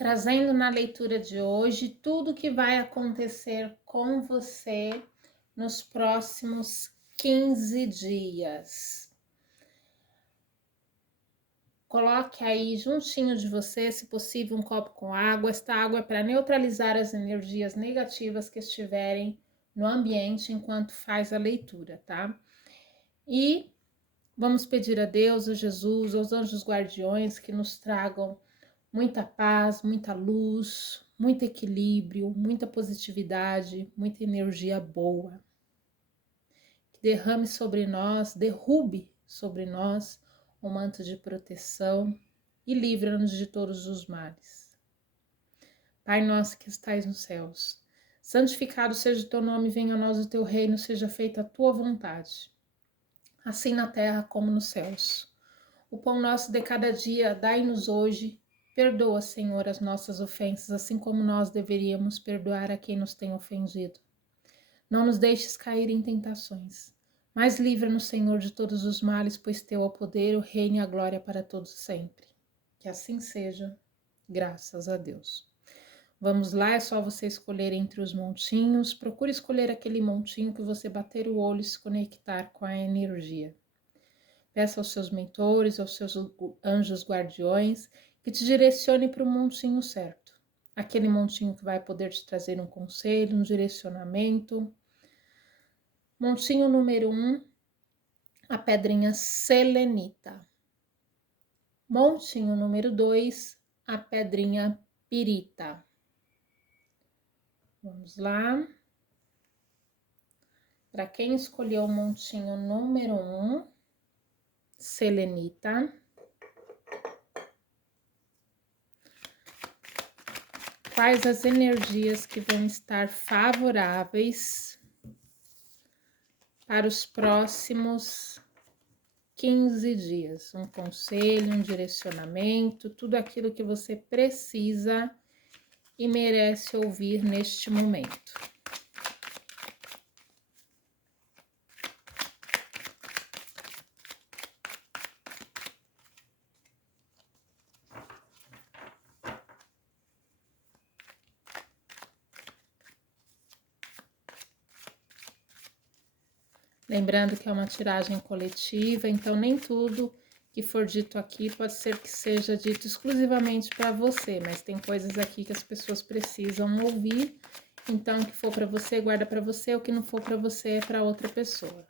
trazendo na leitura de hoje tudo que vai acontecer com você nos próximos 15 dias. Coloque aí juntinho de você, se possível, um copo com água. Esta água é para neutralizar as energias negativas que estiverem no ambiente enquanto faz a leitura, tá? E vamos pedir a Deus, a Jesus, aos anjos guardiões que nos tragam muita paz, muita luz, muito equilíbrio, muita positividade, muita energia boa. Que derrame sobre nós, derrube sobre nós um manto de proteção e livra-nos de todos os males. Pai nosso que estais nos céus, santificado seja o teu nome, venha a nós o teu reino, seja feita a tua vontade, assim na terra como nos céus. O pão nosso de cada dia dai-nos hoje. Perdoa, Senhor, as nossas ofensas, assim como nós deveríamos perdoar a quem nos tem ofendido. Não nos deixes cair em tentações, mas livra-nos, Senhor, de todos os males, pois teu é o poder, o reino e a glória para todos sempre. Que assim seja, graças a Deus. Vamos lá, é só você escolher entre os montinhos. Procure escolher aquele montinho que você bater o olho e se conectar com a energia. Peça aos seus mentores, aos seus anjos guardiões, que te direcione para o montinho certo. Aquele montinho que vai poder te trazer um conselho, um direcionamento. Montinho número 1, a pedrinha selenita. Montinho número 2, a pedrinha pirita. Vamos lá. Para quem escolheu o montinho número 1, selenita, quais as energias que vão estar favoráveis para os próximos 15 dias? Um conselho, um direcionamento, tudo aquilo que você precisa e merece ouvir neste momento. Lembrando que é uma tiragem coletiva, então nem tudo que for dito aqui pode ser que seja dito exclusivamente para você, mas tem coisas aqui que as pessoas precisam ouvir, então o que for para você, guarda para você, o que não for para você é para outra pessoa.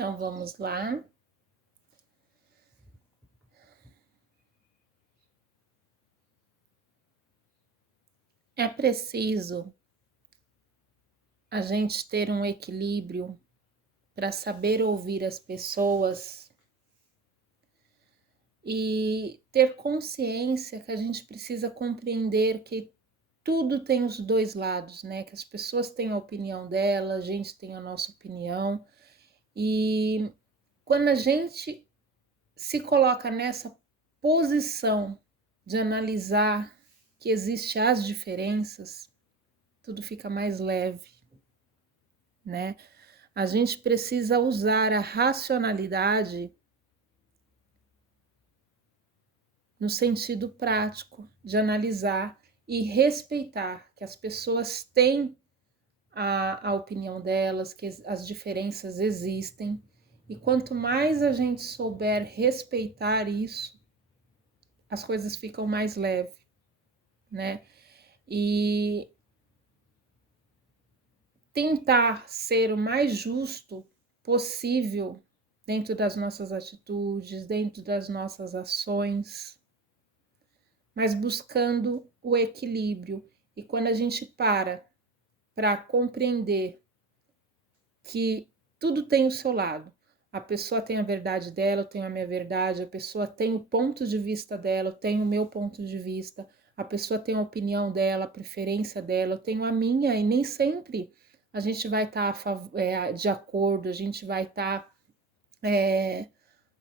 Então vamos lá. É preciso a gente ter um equilíbrio para saber ouvir as pessoas e ter consciência que a gente precisa compreender que tudo tem os dois lados, né? Que as pessoas têm a opinião dela, a gente tem a nossa opinião. E quando a gente se coloca nessa posição de analisar que existem as diferenças, tudo fica mais leve, né? A gente precisa usar a racionalidade no sentido prático de analisar e respeitar que as pessoas têm a opinião delas, que as diferenças existem. E quanto mais a gente souber respeitar isso, as coisas ficam mais leves, né? E tentar ser o mais justo possível dentro das nossas atitudes, dentro das nossas ações, mas buscando o equilíbrio. E quando a gente para compreender que tudo tem o seu lado, a pessoa tem a verdade dela, eu tenho a minha verdade, a pessoa tem o ponto de vista dela, eu tenho o meu ponto de vista, a pessoa tem a opinião dela, a preferência dela, eu tenho a minha, e nem sempre a gente vai estar de acordo, a gente vai estar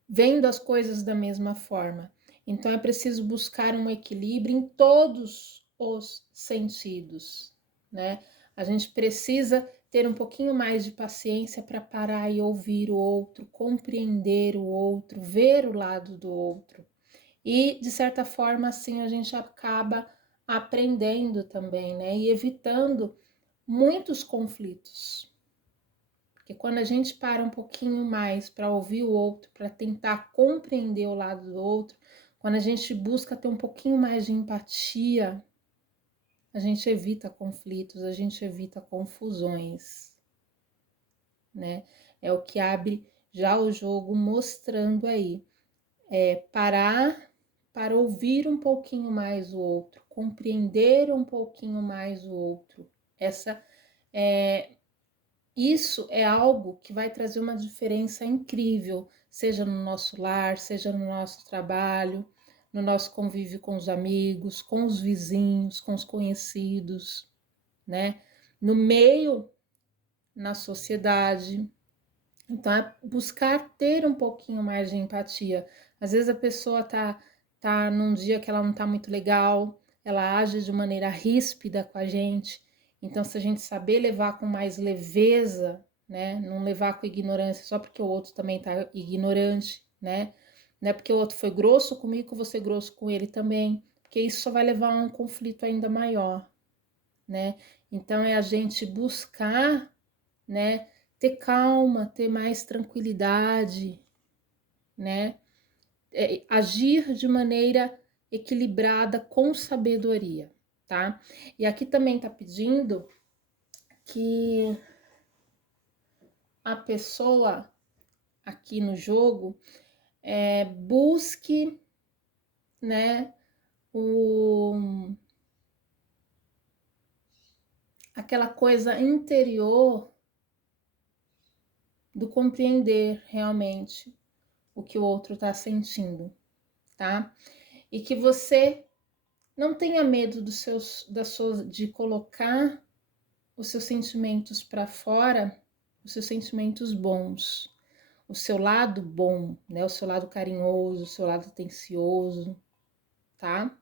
vendo as coisas da mesma forma. Então é preciso buscar um equilíbrio em todos os sentidos, né? A gente precisa ter um pouquinho mais de paciência para parar e ouvir o outro, compreender o outro, ver o lado do outro. E, de certa forma, assim, a gente acaba aprendendo também, né? E evitando muitos conflitos. Porque quando a gente para um pouquinho mais para ouvir o outro, para tentar compreender o lado do outro, quando a gente busca ter um pouquinho mais de empatia, a gente evita conflitos, a gente evita confusões, né? É o que abre já o jogo mostrando aí. É parar para ouvir um pouquinho mais o outro, compreender um pouquinho mais o outro. Isso é algo que vai trazer uma diferença incrível, seja no nosso lar, seja no nosso trabalho, no nosso convívio com os amigos, com os vizinhos, com os conhecidos, né? No meio, na sociedade. Então, é buscar ter um pouquinho mais de empatia. Às vezes a pessoa tá num dia que ela não tá muito legal, ela age de maneira ríspida com a gente. Então, se a gente saber levar com mais leveza, né? Não levar com ignorância só porque o outro também tá ignorante, né? Não é porque o outro foi grosso comigo que eu vou ser grosso com ele também, porque isso só vai levar a um conflito ainda maior, né? Então, é a gente buscar, né? Ter calma, ter mais tranquilidade, né? Agir de maneira equilibrada com sabedoria, tá? E aqui também tá pedindo que a pessoa aqui no jogo busque, né, aquela coisa interior do compreender realmente o que o outro está sentindo, tá? E que você não tenha medo de colocar os seus sentimentos para fora, os seus sentimentos bons, o seu lado bom, né? O seu lado carinhoso, o seu lado atencioso, tá?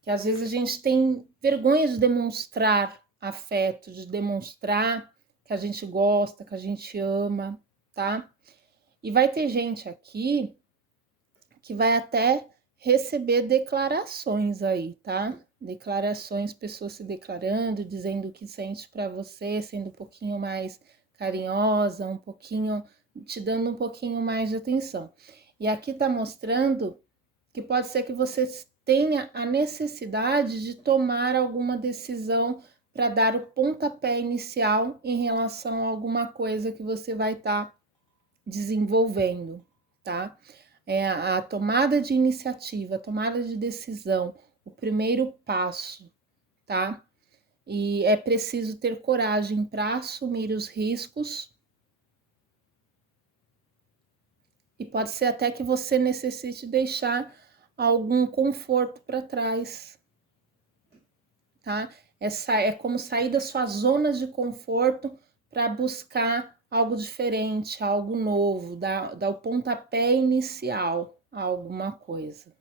Que às vezes a gente tem vergonha de demonstrar afeto, de demonstrar que a gente gosta, que a gente ama, tá? E vai ter gente aqui que vai até receber declarações aí, tá? Declarações, pessoas se declarando, dizendo o que sente para você, sendo um pouquinho mais carinhosa, um pouquinho, te dando um pouquinho mais de atenção. E aqui tá mostrando que pode ser que você tenha a necessidade de tomar alguma decisão para dar o pontapé inicial em relação a alguma coisa que você vai estar desenvolvendo, tá? É a tomada de iniciativa, a tomada de decisão, o primeiro passo, tá? E é preciso ter coragem para assumir os riscos. E pode ser até que você necessite deixar algum conforto para trás, tá? É como sair das suas zonas de conforto para buscar algo diferente, algo novo, dar o pontapé inicial a alguma coisa,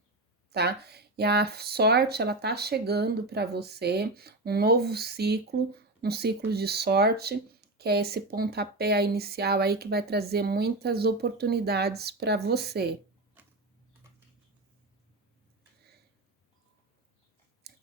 tá? E a sorte, ela tá chegando para você, um novo ciclo, um ciclo de sorte, que é esse pontapé inicial aí que vai trazer muitas oportunidades para você.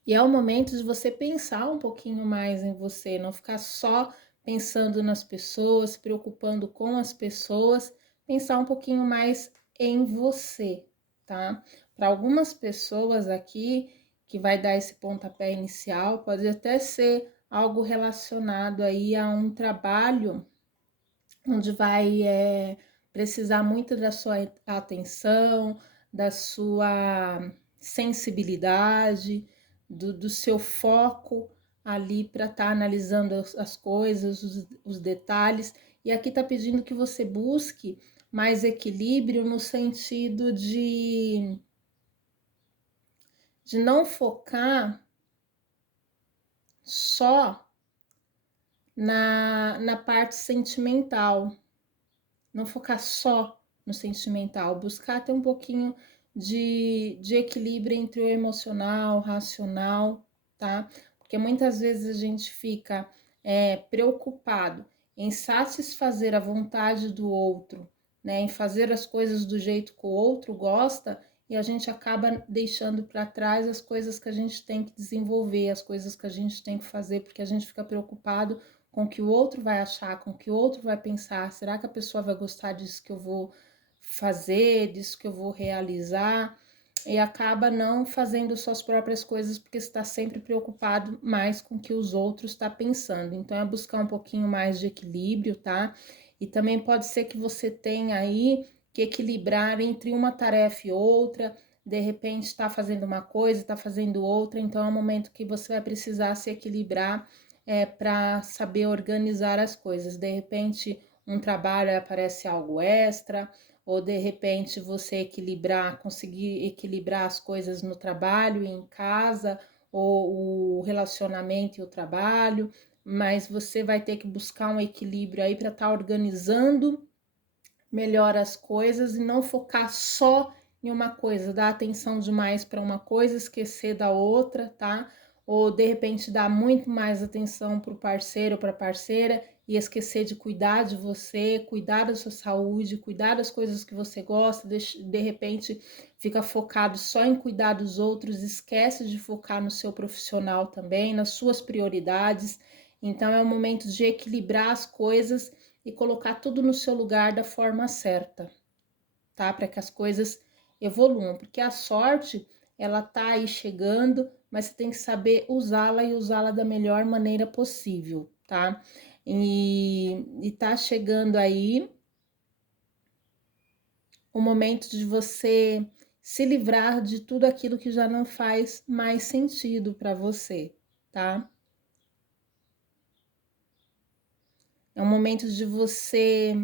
E é o momento de você pensar um pouquinho mais em você, não ficar só pensando nas pessoas, se preocupando com as pessoas, pensar um pouquinho mais em você, tá? Para algumas pessoas aqui que vai dar esse pontapé inicial, pode até ser algo relacionado aí a um trabalho onde vai precisar muito da sua atenção, da sua sensibilidade, do seu foco ali para estar analisando as coisas, os detalhes. E aqui está pedindo que você busque mais equilíbrio no sentido de não focar só na parte sentimental, não focar só no sentimental, buscar ter um pouquinho de equilíbrio entre o emocional, o racional, tá? Porque muitas vezes a gente fica preocupado em satisfazer a vontade do outro, né? Em fazer as coisas do jeito que o outro gosta, e a gente acaba deixando para trás as coisas que a gente tem que desenvolver, as coisas que a gente tem que fazer, porque a gente fica preocupado com o que o outro vai achar, com o que o outro vai pensar. Será que a pessoa vai gostar disso que eu vou fazer, disso que eu vou realizar? E acaba não fazendo suas próprias coisas porque está sempre preocupado mais com o que os outros estão pensando. Então é buscar um pouquinho mais de equilíbrio, tá? E também pode ser que você tenha aí que equilibrar entre uma tarefa e outra. De repente está fazendo uma coisa, está fazendo outra, então é um momento que você vai precisar se equilibrar para saber organizar as coisas. De repente, um trabalho aparece algo extra, ou de repente você equilibrar, conseguir equilibrar as coisas no trabalho e em casa, ou o relacionamento e o trabalho, mas você vai ter que buscar um equilíbrio aí para estar organizando melhor as coisas e não focar só em uma coisa, dar atenção demais para uma coisa, esquecer da outra, tá? Ou de repente dar muito mais atenção para o parceiro ou para a parceira e esquecer de cuidar de você, cuidar da sua saúde, cuidar das coisas que você gosta, de repente fica focado só em cuidar dos outros, esquece de focar no seu profissional também, nas suas prioridades. Então é o momento de equilibrar as coisas e colocar tudo no seu lugar da forma certa, tá? Para que as coisas evoluam, porque a sorte, ela tá aí chegando, mas você tem que saber usá-la e usá-la da melhor maneira possível, tá? E tá chegando aí o momento de você se livrar de tudo aquilo que já não faz mais sentido para você, tá? É um momento de você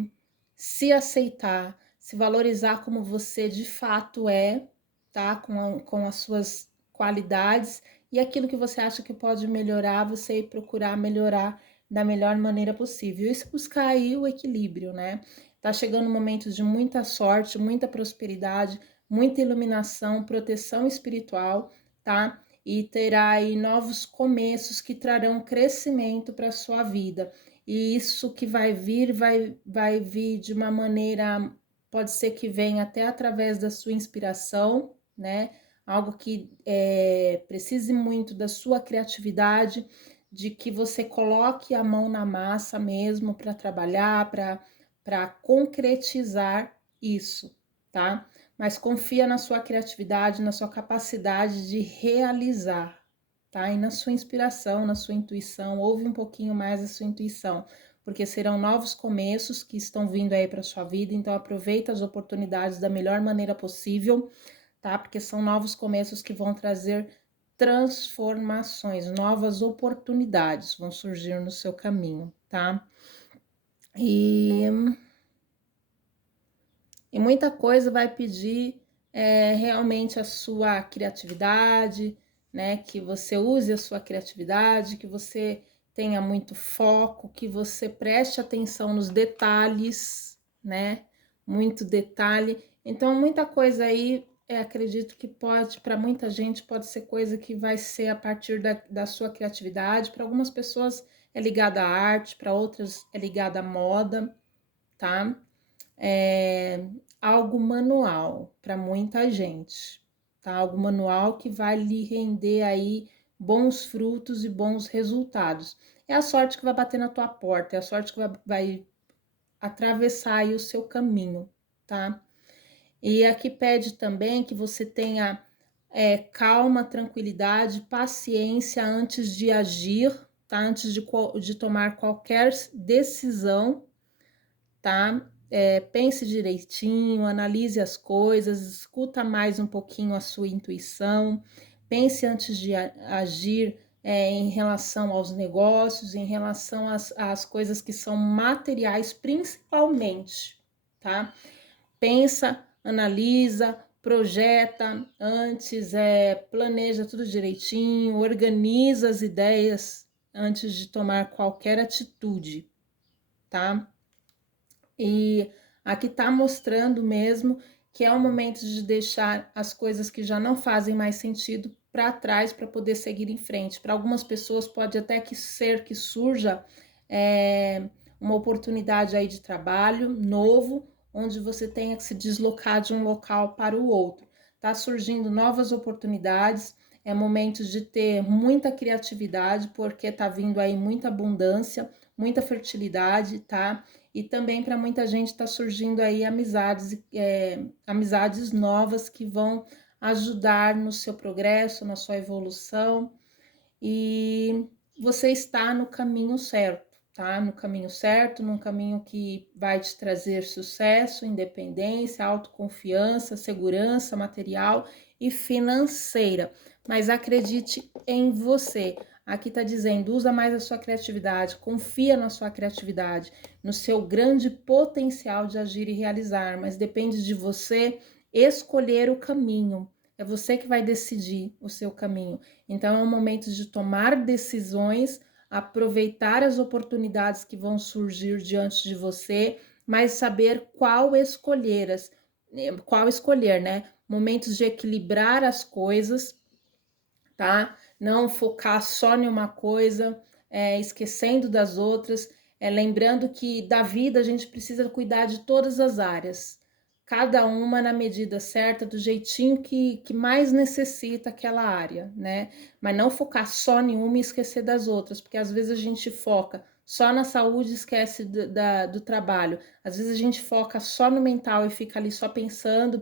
se aceitar, se valorizar como você de fato é, tá? Com as suas qualidades e aquilo que você acha que pode melhorar, você ir procurar melhorar da melhor maneira possível. Isso buscar aí o equilíbrio, né? Tá chegando um momento de muita sorte, muita prosperidade, muita iluminação, proteção espiritual, tá? E terá aí novos começos que trarão crescimento para a sua vida. E isso que vai vir de uma maneira, pode ser que venha até através da sua inspiração, né? Algo que precise muito da sua criatividade, de que você coloque a mão na massa mesmo para trabalhar, para concretizar isso, tá? Mas confia na sua criatividade, na sua capacidade de realizar, tá? E na sua inspiração, na sua intuição, ouve um pouquinho mais a sua intuição, porque serão novos começos que estão vindo aí para sua vida, então aproveita as oportunidades da melhor maneira possível, tá? Porque são novos começos que vão trazer transformações, novas oportunidades vão surgir no seu caminho, tá? E muita coisa vai pedir realmente a sua criatividade, né? Que você use a sua criatividade, que você tenha muito foco, que você preste atenção nos detalhes, né? Muito detalhe. Então, muita coisa aí, acredito que pode, para muita gente, pode ser coisa que vai ser a partir da sua criatividade. Para algumas pessoas é ligada à arte, para outras é ligada à moda, tá? É algo manual para muita gente, tá? Algo manual que vai lhe render aí bons frutos e bons resultados. É a sorte que vai bater na tua porta, é a sorte que vai atravessar aí o seu caminho, tá? E aqui pede também que você tenha calma, tranquilidade, paciência antes de agir, tá? Antes de tomar qualquer decisão, tá? Pense direitinho, analise as coisas, escuta mais um pouquinho a sua intuição, pense antes de agir em relação aos negócios, em relação às coisas que são materiais, principalmente, tá? Pensa, analisa, projeta antes, planeja tudo direitinho, organiza as ideias antes de tomar qualquer atitude, tá? E aqui tá mostrando mesmo que é o momento de deixar as coisas que já não fazem mais sentido para trás para poder seguir em frente. Para algumas pessoas pode até ser que surja uma oportunidade aí de trabalho novo, onde você tenha que se deslocar de um local para o outro. Tá surgindo novas oportunidades, é momento de ter muita criatividade, porque tá vindo aí muita abundância, muita fertilidade, tá? E também para muita gente está surgindo aí amizades novas que vão ajudar no seu progresso, na sua evolução, e você está no caminho certo, tá? No caminho certo, num caminho que vai te trazer sucesso, independência, autoconfiança, segurança material e financeira. Mas acredite em você. Aqui tá dizendo, usa mais a sua criatividade, confia na sua criatividade, no seu grande potencial de agir e realizar, mas depende de você escolher o caminho. É você que vai decidir o seu caminho. Então é um momento de tomar decisões, aproveitar as oportunidades que vão surgir diante de você, mas saber qual escolher, né? Momentos de equilibrar as coisas, tá? Não focar só em uma coisa, esquecendo das outras, lembrando que da vida a gente precisa cuidar de todas as áreas, cada uma na medida certa, do jeitinho que mais necessita aquela área, né? Mas não focar só em uma e esquecer das outras, porque às vezes a gente foca só na saúde e esquece do trabalho, às vezes a gente foca só no mental e fica ali só pensando,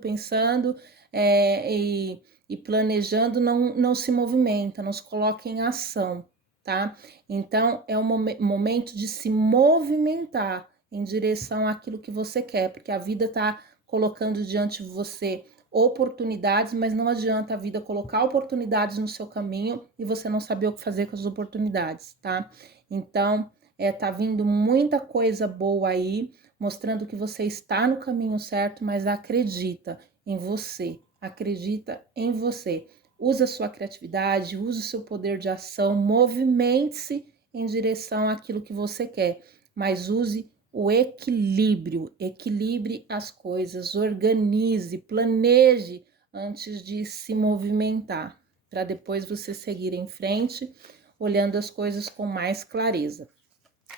e planejando não se movimenta, não se coloca em ação, tá? Então é um momento de se movimentar em direção àquilo que você quer, porque a vida tá colocando diante de você oportunidades, mas não adianta a vida colocar oportunidades no seu caminho e você não saber o que fazer com as oportunidades, tá? Então, tá vindo muita coisa boa aí, mostrando que você está no caminho certo, mas acredita em você, acredita em você. Usa a sua criatividade, use o seu poder de ação, movimente-se em direção àquilo que você quer, mas use o equilíbrio, equilibre as coisas, organize, planeje antes de se movimentar, para depois você seguir em frente, olhando as coisas com mais clareza.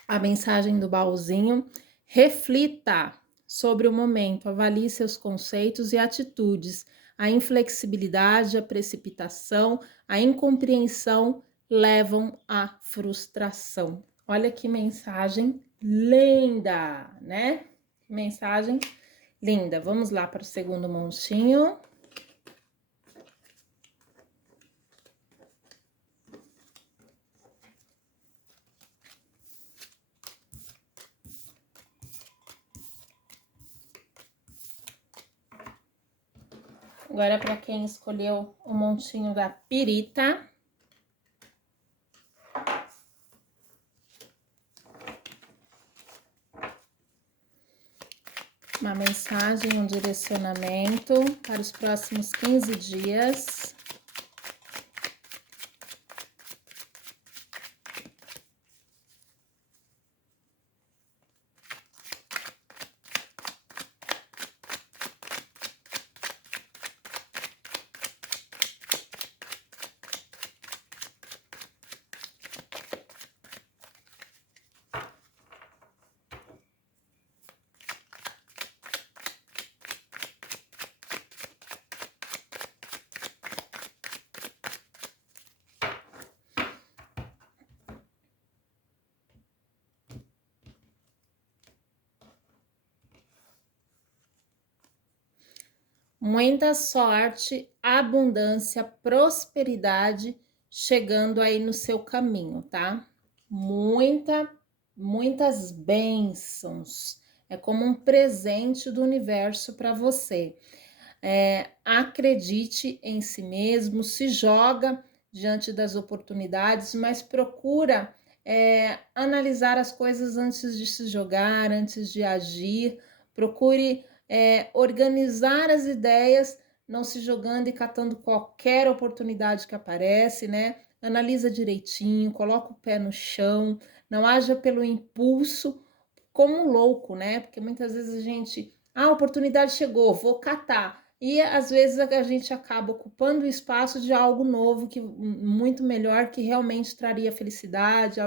A mensagem do baúzinho: reflita sobre o momento, avalie seus conceitos e atitudes. A inflexibilidade, a precipitação, a incompreensão levam à frustração. Olha que mensagem linda, né? Mensagem linda. Vamos lá para o segundo montinho. Agora, para quem escolheu o montinho da pirita. Uma mensagem, um direcionamento para os próximos 15 dias. Muita sorte, abundância, prosperidade chegando aí no seu caminho, tá? Muitas bênçãos. É como um presente do universo para você. Acredite em si mesmo, se joga diante das oportunidades, mas procura analisar as coisas antes de se jogar, antes de agir. Procure organizar as ideias, não se jogando e catando qualquer oportunidade que aparece, né? Analisa direitinho, coloca o pé no chão, não haja pelo impulso como um louco, né? Porque muitas vezes a gente, a oportunidade chegou, vou catar. E às vezes a gente acaba ocupando o espaço de algo novo, que muito melhor, que realmente traria felicidade,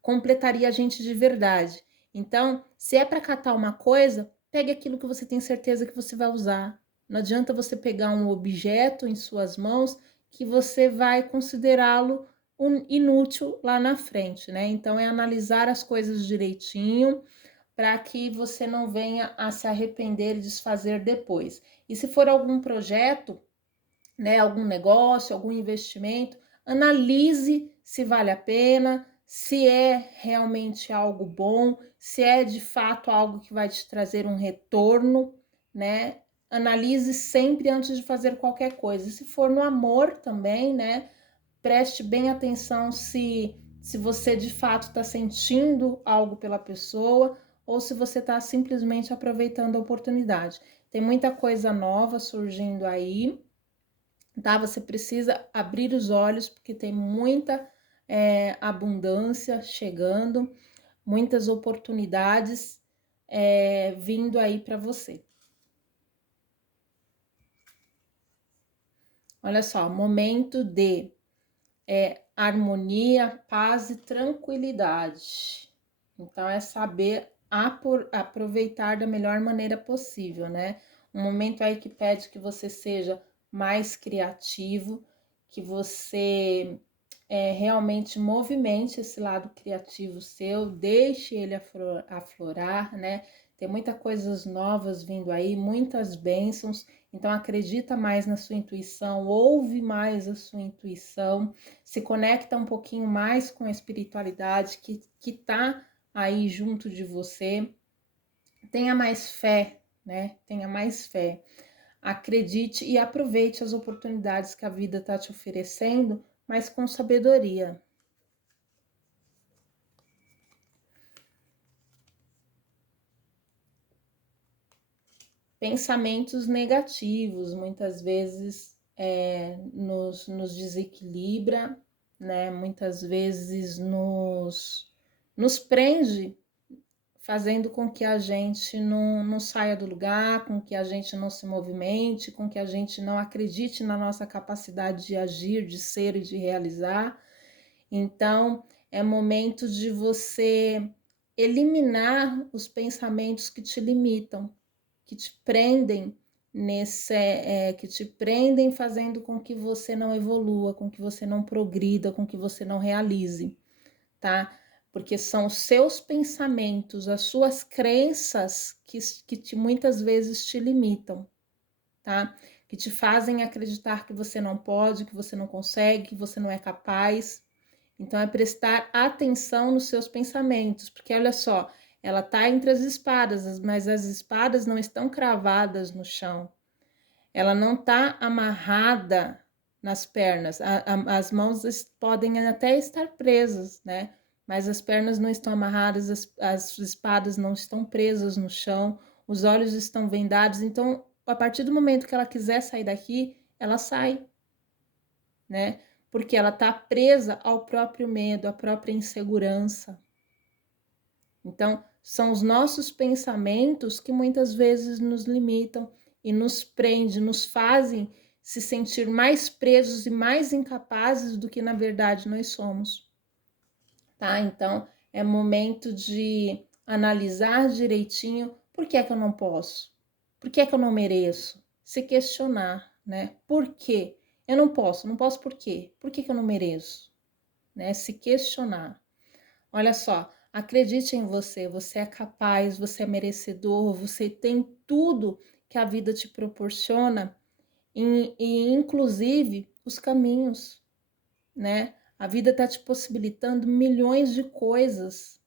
completaria a gente de verdade. Então, se é para catar uma coisa, pegue aquilo que você tem certeza que você vai usar. Não adianta você pegar um objeto em suas mãos que você vai considerá-lo inútil lá na frente, né? Então, é analisar as coisas direitinho para que você não venha a se arrepender e desfazer depois. E se for algum projeto, né, algum negócio, algum investimento, analise se vale a pena, se é realmente algo bom, se é de fato algo que vai te trazer um retorno, né? Analise sempre antes de fazer qualquer coisa. Se for no amor também, né? Preste bem atenção se você de fato está sentindo algo pela pessoa ou se você está simplesmente aproveitando a oportunidade. Tem muita coisa nova surgindo aí, tá? Você precisa abrir os olhos porque tem muita abundância chegando, muitas oportunidades vindo aí para você. Olha só, momento de harmonia, paz e tranquilidade. Então, é saber aproveitar da melhor maneira possível, né? Um momento aí que pede que você seja mais criativo, que você realmente movimente esse lado criativo seu, deixe ele aflorar, né? Tem muitas coisas novas vindo aí, muitas bênçãos. Então acredita mais na sua intuição, ouve mais a sua intuição, se conecta um pouquinho mais com a espiritualidade que tá aí junto de você. Tenha mais fé, né? Tenha mais fé. Acredite e aproveite as oportunidades que a vida está te oferecendo, mas com sabedoria. Pensamentos negativos muitas vezes nos desequilibra, né? Muitas vezes nos prende, fazendo com que a gente não saia do lugar, com que a gente não se movimente, com que a gente não acredite na nossa capacidade de agir, de ser e de realizar. Então, é momento de você eliminar os pensamentos que te limitam, que te prendem que te prendem fazendo com que você não evolua, com que você não progrida, com que você não realize, tá? Porque são os seus pensamentos, as suas crenças que muitas vezes te limitam, tá? Que te fazem acreditar que você não pode, que você não consegue, que você não é capaz. Então, é prestar atenção nos seus pensamentos, porque olha só, ela está entre as espadas, mas as espadas não estão cravadas no chão. Ela não está amarrada nas pernas. As mãos podem até estar presas, né? Mas as pernas não estão amarradas, as espadas não estão presas no chão, os olhos estão vendados. Então, a partir do momento que ela quiser sair daqui, ela sai, né? Porque ela está presa ao próprio medo, à própria insegurança. Então, são os nossos pensamentos que muitas vezes nos limitam e nos prendem, nos fazem se sentir mais presos e mais incapazes do que na verdade nós somos, tá? Então, é momento de analisar direitinho por que é que eu não posso, por que é que eu não mereço, se questionar, né? Por quê? Eu não posso, não posso por quê? Por que que eu não mereço? Né? Se questionar. Olha só, acredite em você, você é capaz, você é merecedor, você tem tudo que a vida te proporciona e inclusive os caminhos, né? A vida está te possibilitando milhões de coisas.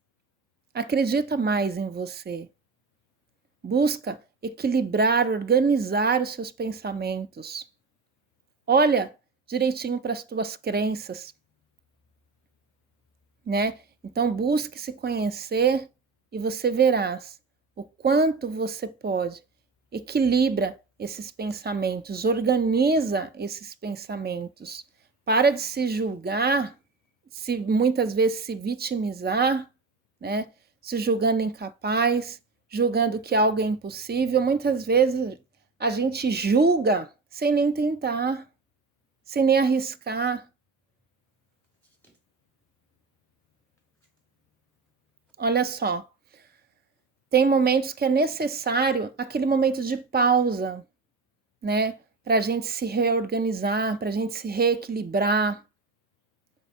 Acredita mais em você. Busca equilibrar, organizar os seus pensamentos. Olha direitinho para as tuas crenças, né? Então busque se conhecer e você verás o quanto você pode. Equilibra esses pensamentos, organiza esses pensamentos. Para de se julgar, se muitas vezes se vitimizar, né? Se julgando incapaz, julgando que algo é impossível. Muitas vezes a gente julga sem nem tentar, sem nem arriscar. Olha só, tem momentos que é necessário aquele momento de pausa, né? Para a gente se reorganizar, para a gente se reequilibrar.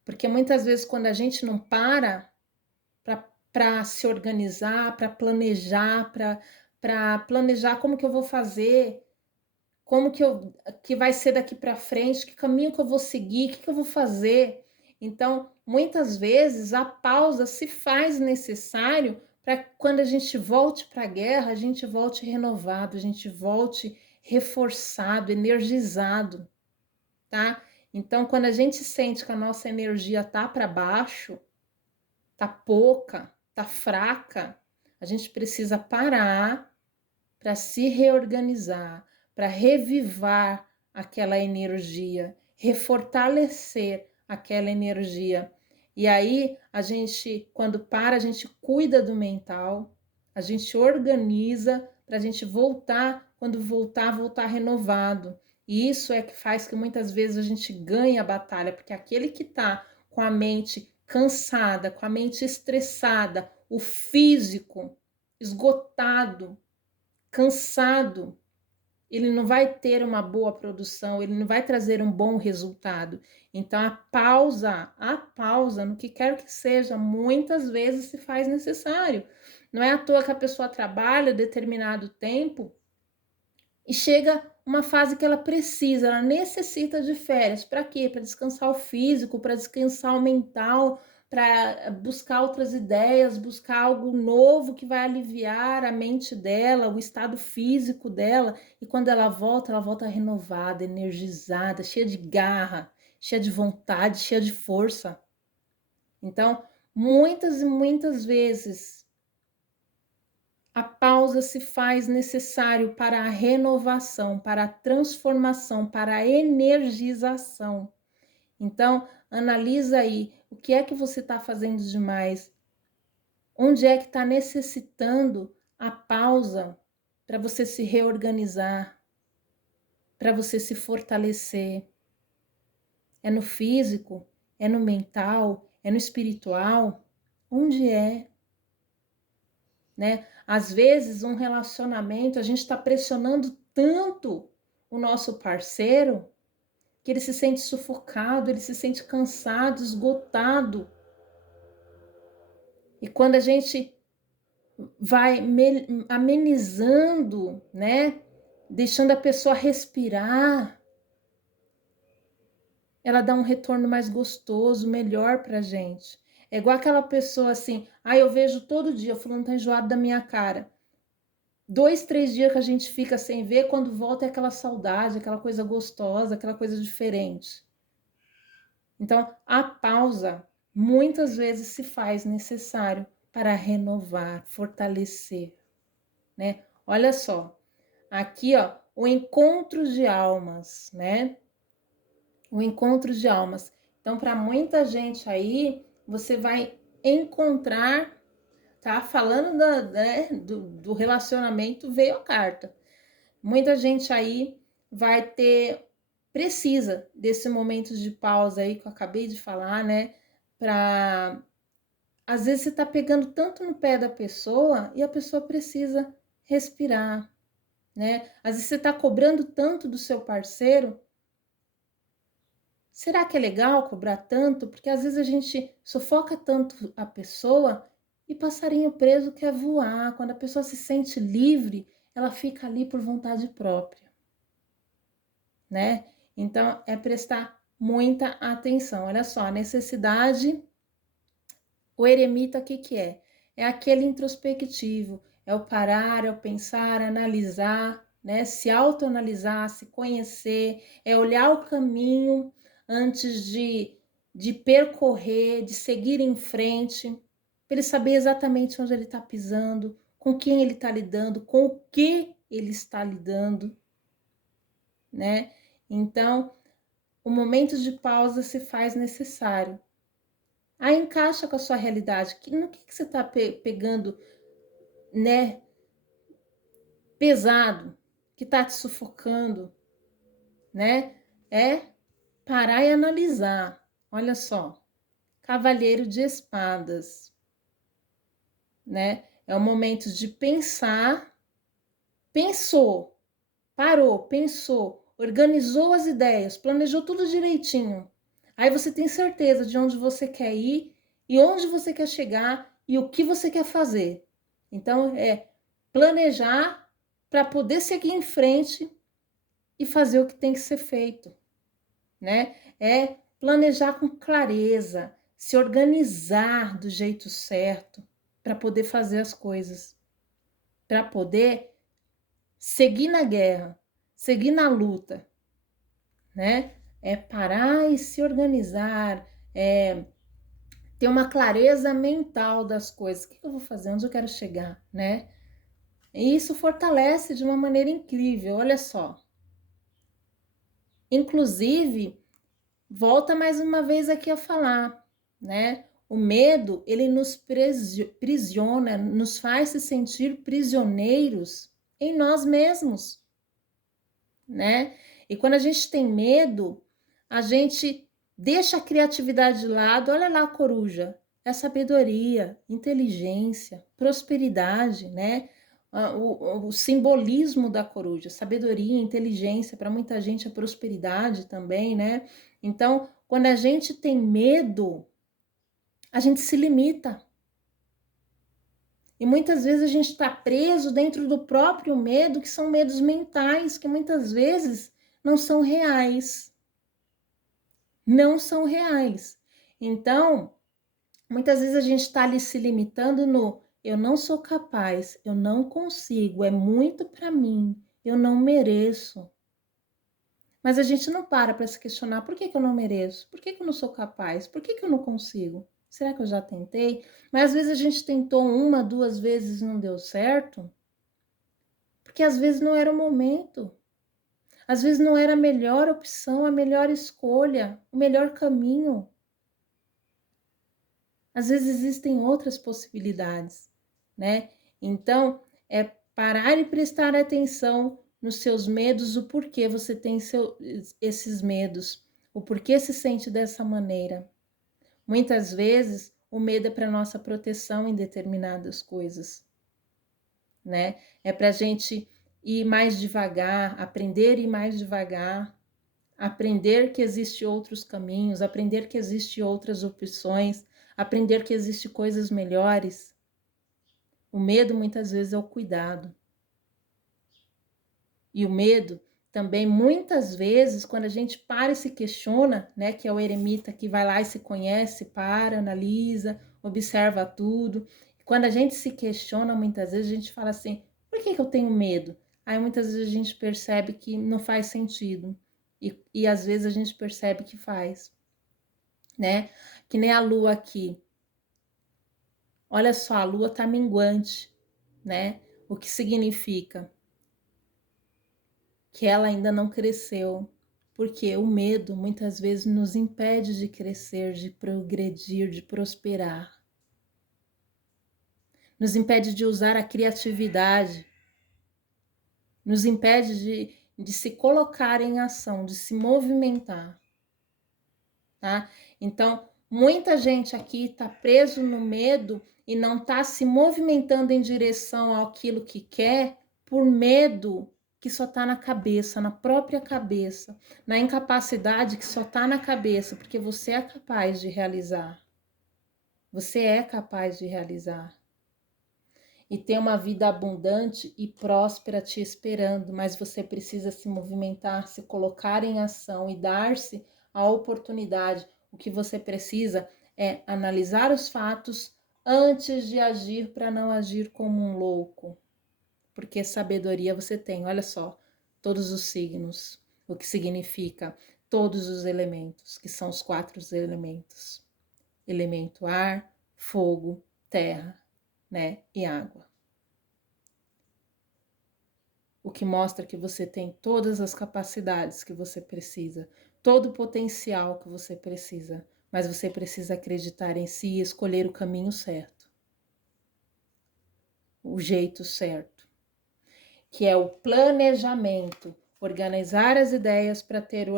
Porque muitas vezes, quando a gente não para se organizar, para planejar como que eu vou fazer, como que vai ser daqui para frente, que caminho que eu vou seguir, o que eu vou fazer. Então, muitas vezes a pausa se faz necessário para quando a gente volte para a guerra, a gente volte renovado, a gente volte reforçado, energizado, tá? Então, quando a gente sente que a nossa energia tá para baixo, tá pouca, tá fraca, a gente precisa parar para se reorganizar, para revivar aquela energia, refortalecer aquela energia. E aí, a gente, quando para, a gente cuida do mental, a gente organiza para a gente voltar, quando voltar renovado. E isso é que faz que muitas vezes a gente ganhe a batalha, porque aquele que está com a mente cansada, com a mente estressada, o físico esgotado, cansado, ele não vai ter uma boa produção, ele não vai trazer um bom resultado. Então, a pausa, no que quer que seja, muitas vezes se faz necessário. Não é à toa que a pessoa trabalha determinado tempo e chega uma fase que ela precisa, ela necessita de férias. Para quê? Para descansar o físico, para descansar o mental, para buscar outras ideias, buscar algo novo que vai aliviar a mente dela, o estado físico dela. E quando ela volta renovada, energizada, cheia de garra, cheia de vontade, cheia de força. Então, muitas e muitas vezes a pausa se faz necessário para a renovação, para a transformação, para a energização. Então, analisa aí o que é que você está fazendo demais, onde é que está necessitando a pausa para você se reorganizar, para você se fortalecer. É no físico? É no mental? É no espiritual? Onde é? Né? Às vezes, um relacionamento, a gente está pressionando tanto o nosso parceiro que ele se sente sufocado, ele se sente cansado, esgotado. E quando a gente vai amenizando, né? Deixando a pessoa respirar, ela dá um retorno mais gostoso, melhor pra gente. É igual aquela pessoa assim, eu vejo todo dia, fulano tá enjoado da minha cara. 2, 3 dias que a gente fica sem ver, quando volta é aquela saudade, aquela coisa gostosa, aquela coisa diferente. Então, a pausa muitas vezes se faz necessário para renovar, fortalecer, né? Olha só, aqui, ó, o encontro de almas, né? O encontro de almas. Então, para muita gente aí, você vai encontrar, tá? Falando né, do relacionamento, veio a carta. Muita gente aí precisa desse momento de pausa aí que eu acabei de falar, né? Às vezes você tá pegando tanto no pé da pessoa e a pessoa precisa respirar, né? Às vezes você tá cobrando tanto do seu parceiro. Será que é legal cobrar tanto? Porque às vezes a gente sufoca tanto a pessoa e passarinho preso quer voar. Quando a pessoa se sente livre, ela fica ali por vontade própria, né? Então, é prestar muita atenção. Olha só, a necessidade, o eremita, o que que é? É aquele introspectivo, é o parar, é o pensar, analisar, né? Se autoanalisar, se conhecer, é olhar o caminho antes de percorrer, de seguir em frente, para ele saber exatamente onde ele está pisando, com quem ele está lidando, com o que ele está lidando, né? Então, o momento de pausa se faz necessário. Aí encaixa com a sua realidade. No que você está pegando, né? Pesado, que está te sufocando, né? É parar e analisar. Olha só, Cavaleiro de Espadas, né? É o momento de pensar. Pensou, parou, pensou, organizou as ideias, planejou tudo direitinho. Aí você tem certeza de onde você quer ir e onde você quer chegar e o que você quer fazer. Então, é planejar para poder seguir em frente e fazer o que tem que ser feito, né? É planejar com clareza, se organizar do jeito certo para poder fazer as coisas, para poder seguir na guerra, seguir na luta, né? É parar e se organizar, é ter uma clareza mental das coisas. O que eu vou fazer? Onde eu quero chegar, né? E isso fortalece de uma maneira incrível, olha só. Inclusive, volta mais uma vez aqui a falar, né? O medo, ele nos prisiona, nos faz se sentir prisioneiros em nós mesmos, né? E quando a gente tem medo, a gente deixa a criatividade de lado. Olha lá a coruja, é sabedoria, inteligência, prosperidade, né? O simbolismo da coruja, sabedoria, inteligência, para muita gente é prosperidade também, né? Então, quando a gente tem medo, a gente se limita. E muitas vezes a gente está preso dentro do próprio medo, que são medos mentais, que muitas vezes não são reais. Não são reais. Então, muitas vezes a gente está ali se limitando no eu não sou capaz, eu não consigo, é muito para mim, eu não mereço. Mas a gente não para se questionar por que eu não mereço, por que eu não sou capaz, por que eu não consigo? Será que eu já tentei? Mas às vezes a gente tentou uma, duas vezes e não deu certo, porque às vezes não era o momento. Às vezes não era a melhor opção, a melhor escolha, o melhor caminho. Às vezes existem outras possibilidades, né? Então, é parar e prestar atenção nos seus medos, o porquê você tem esses medos, o porquê se sente dessa maneira. Muitas vezes, o medo é para nossa proteção em determinadas coisas, né? É para a gente ir mais devagar, aprender a ir mais devagar, aprender que existem outros caminhos, aprender que existem outras opções, aprender que existem coisas melhores. O medo muitas vezes é o cuidado. E o medo também muitas vezes, quando a gente para e se questiona, né, que é o eremita que vai lá e se conhece, para, analisa, observa tudo. Quando a gente se questiona, muitas vezes a gente fala assim, por que eu tenho medo? Aí muitas vezes a gente percebe que não faz sentido. E às vezes a gente percebe que faz, né? Que nem a lua aqui. Olha só, a lua tá minguante, né? O que significa? Que ela ainda não cresceu, porque o medo muitas vezes nos impede de crescer, de progredir, de prosperar. Nos impede de usar a criatividade, nos impede de se colocar em ação, de se movimentar, tá? Então, muita gente aqui está preso no medo e não está se movimentando em direção àquilo que quer por medo que só está na cabeça, na própria cabeça, na incapacidade que só está na cabeça, porque você é capaz de realizar. Você é capaz de realizar. e ter uma vida abundante e próspera te esperando, mas você precisa se movimentar, se colocar em ação e dar-se a oportunidade. O que você precisa é analisar os fatos antes de agir, para não agir como um louco. Porque sabedoria você tem, olha só, todos os signos, o que significa todos os elementos, que são os 4 elementos: elemento ar, fogo, terra, né, e água. O que mostra que você tem todas as capacidades que você precisa, todo o potencial que você precisa, mas você precisa acreditar em si e escolher o caminho certo, o jeito certo, que é o planejamento, organizar as ideias para ter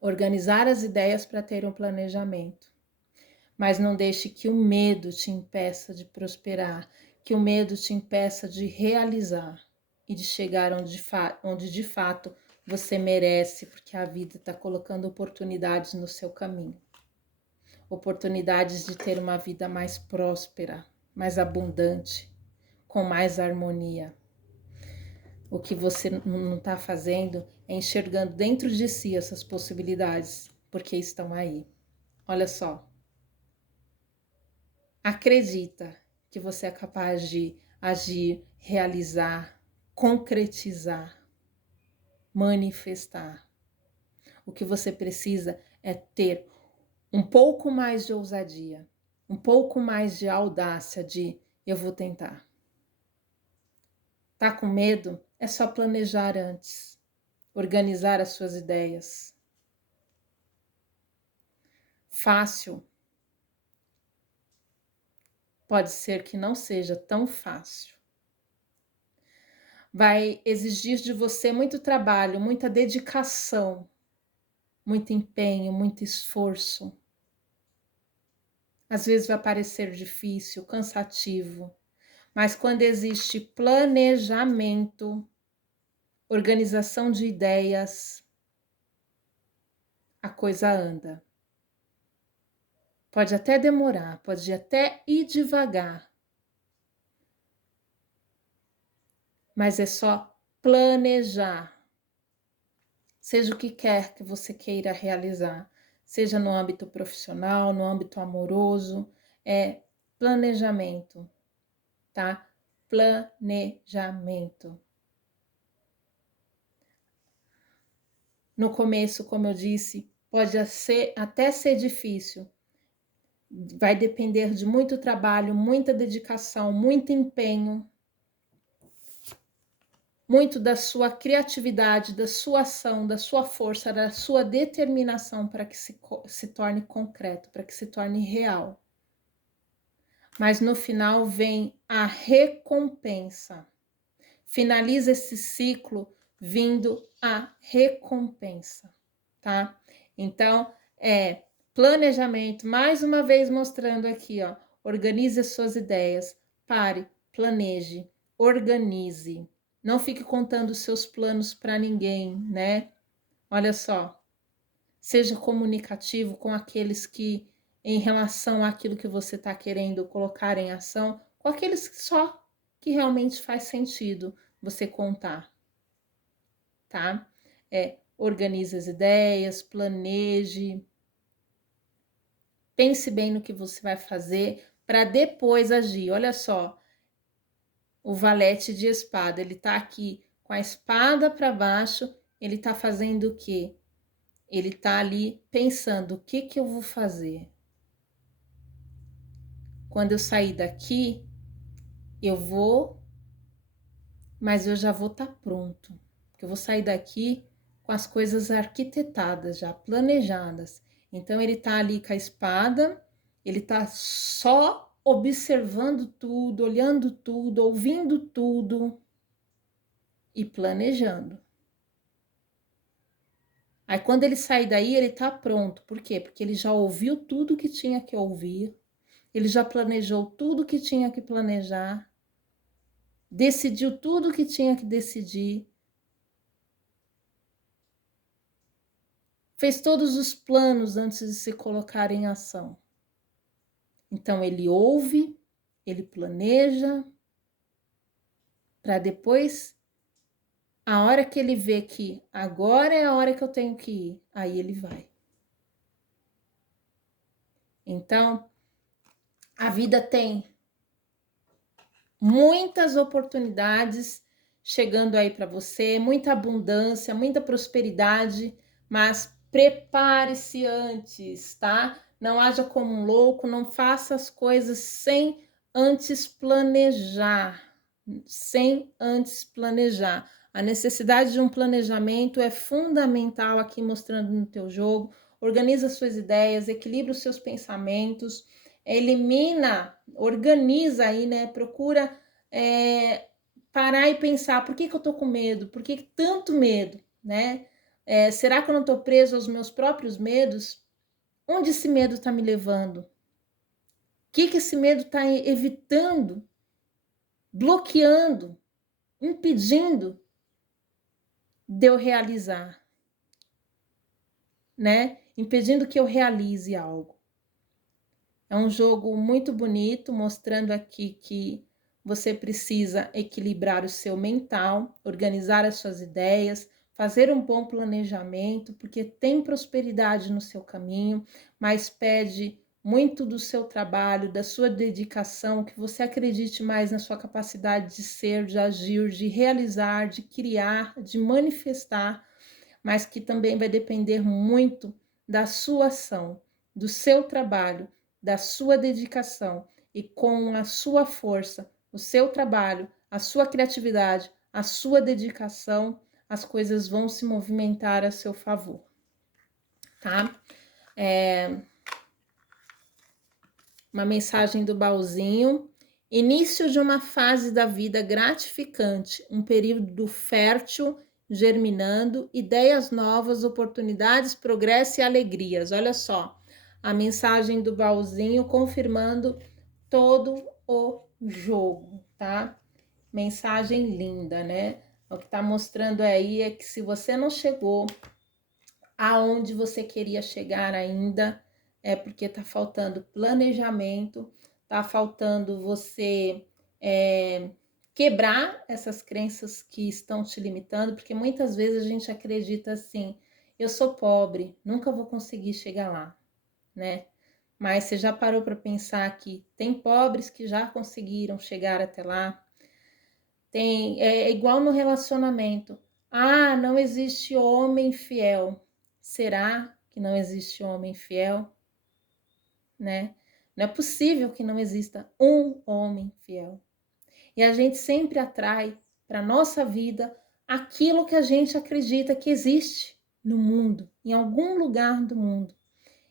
organizar as ideias para ter um planejamento. Mas não deixe que o medo te impeça de prosperar, que o medo te impeça de realizar e de chegar onde de fato você merece, porque a vida está colocando oportunidades no seu caminho. Oportunidades de ter uma vida mais próspera, mais abundante, com mais harmonia. O que você não está fazendo é enxergando dentro de si essas possibilidades, porque estão aí. Olha só. Acredita que você é capaz de agir, realizar, concretizar, manifestar. O que você precisa é ter um pouco mais de ousadia, um pouco mais de audácia de eu vou tentar. Tá com medo? É só planejar antes, organizar as suas ideias. Fácil. Pode ser que não seja tão fácil. Vai exigir de você muito trabalho, muita dedicação, muito empenho, muito esforço. Às vezes vai parecer difícil, cansativo, mas quando existe planejamento, organização de ideias, a coisa anda. Pode até demorar, pode até ir devagar, mas é só planejar. Seja o que quer que você queira realizar, seja no âmbito profissional, no âmbito amoroso, é planejamento, tá? Planejamento. No começo, como eu disse, pode até ser difícil. Vai depender de muito trabalho, muita dedicação, muito empenho, muito da sua criatividade, da sua ação, da sua força, da sua determinação para que se torne concreto, para que se torne real. Mas no final vem a recompensa. Finaliza esse ciclo vindo a recompensa, tá? Então, planejamento, mais uma vez mostrando aqui, ó, organize as suas ideias, pare, planeje, organize. Não fique contando os seus planos para ninguém, né? Olha só, seja comunicativo com aqueles que, em relação àquilo que você está querendo colocar em ação, com aqueles que realmente faz sentido você contar, tá? Organize as ideias, planeje, pense bem no que você vai fazer para depois agir. Olha só, o valete de espada, ele tá aqui com a espada para baixo, ele tá fazendo o quê? Ele tá ali pensando, o que que eu vou fazer? Quando eu sair daqui, eu vou, mas eu já vou estar pronto. Porque eu vou sair daqui com as coisas arquitetadas, já planejadas. Então ele tá ali com a espada, ele tá só observando tudo, olhando tudo, ouvindo tudo e planejando. Aí quando ele sair daí, ele tá pronto. Por quê? Porque ele já ouviu tudo que tinha que ouvir, ele já planejou tudo que tinha que planejar, decidiu tudo que tinha que decidir, fez todos os planos antes de se colocar em ação. Então ele ouve, ele planeja para depois, a hora que ele vê que agora é a hora que eu tenho que ir, aí ele vai. Então, a vida tem muitas oportunidades chegando aí para você, muita abundância, muita prosperidade, mas prepare-se antes, tá? Não haja como um louco, não faça as coisas sem antes planejar, sem antes planejar. A necessidade de um planejamento é fundamental aqui mostrando no teu jogo. Organiza suas ideias, equilibra os seus pensamentos, organiza aí, né? Procura parar e pensar, por que eu tô com medo? Por que tanto medo, né? Será que eu não tô preso aos meus próprios medos? Onde esse medo tá me levando? O que esse medo tá evitando, bloqueando, impedindo de eu realizar, né? Impedindo que eu realize algo. É um jogo muito bonito, mostrando aqui que você precisa equilibrar o seu mental, organizar as suas ideias, fazer um bom planejamento, porque tem prosperidade no seu caminho, mas pede muito do seu trabalho, da sua dedicação, que você acredite mais na sua capacidade de ser, de agir, de realizar, de criar, de manifestar, mas que também vai depender muito da sua ação, do seu trabalho, da sua dedicação, e com a sua força, o seu trabalho, a sua criatividade, a sua dedicação, as coisas vão se movimentar a seu favor, tá? Uma mensagem do baúzinho. Início de uma fase da vida gratificante, um período fértil, germinando, ideias novas, oportunidades, progresso e alegrias. Olha só, a mensagem do baúzinho confirmando todo o jogo, tá? Mensagem linda, né? O que tá mostrando aí é que se você não chegou aonde você queria chegar ainda, é porque tá faltando planejamento, tá faltando você quebrar essas crenças que estão te limitando, porque muitas vezes a gente acredita assim, eu sou pobre, nunca vou conseguir chegar lá, né? Mas você já parou para pensar que tem pobres que já conseguiram chegar até lá? É igual no relacionamento. Ah, não existe homem fiel. Será que não existe homem fiel? Né? Não é possível que não exista um homem fiel. E a gente sempre atrai para a nossa vida aquilo que a gente acredita que existe no mundo, em algum lugar do mundo.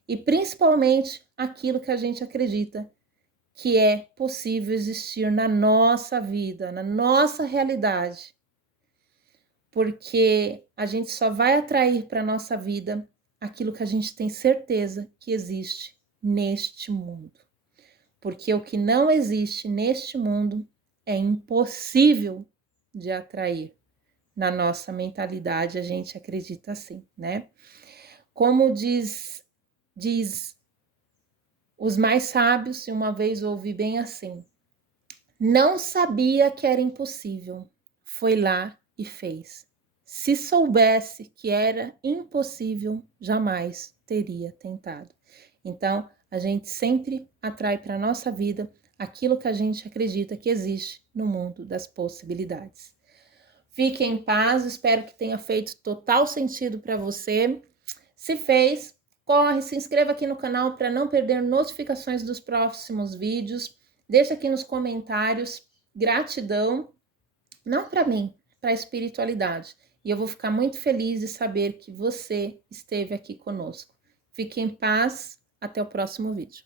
E principalmente aquilo que a gente acredita que é possível existir na nossa vida, na nossa realidade. Porque a gente só vai atrair para a nossa vida aquilo que a gente tem certeza que existe neste mundo. Porque o que não existe neste mundo é impossível de atrair. Na nossa mentalidade, a gente acredita assim, né? Como diz os mais sábios, e uma vez ouvi bem assim: não sabia que era impossível, foi lá e fez. Se soubesse que era impossível, jamais teria tentado. Então, a gente sempre atrai para a nossa vida aquilo que a gente acredita que existe no mundo das possibilidades. Fique em paz, espero que tenha feito total sentido para você. Se fez, corre, se inscreva aqui no canal para não perder notificações dos próximos vídeos. Deixa aqui nos comentários. Gratidão, não para mim, para a espiritualidade. E eu vou ficar muito feliz de saber que você esteve aqui conosco. Fique em paz, até o próximo vídeo.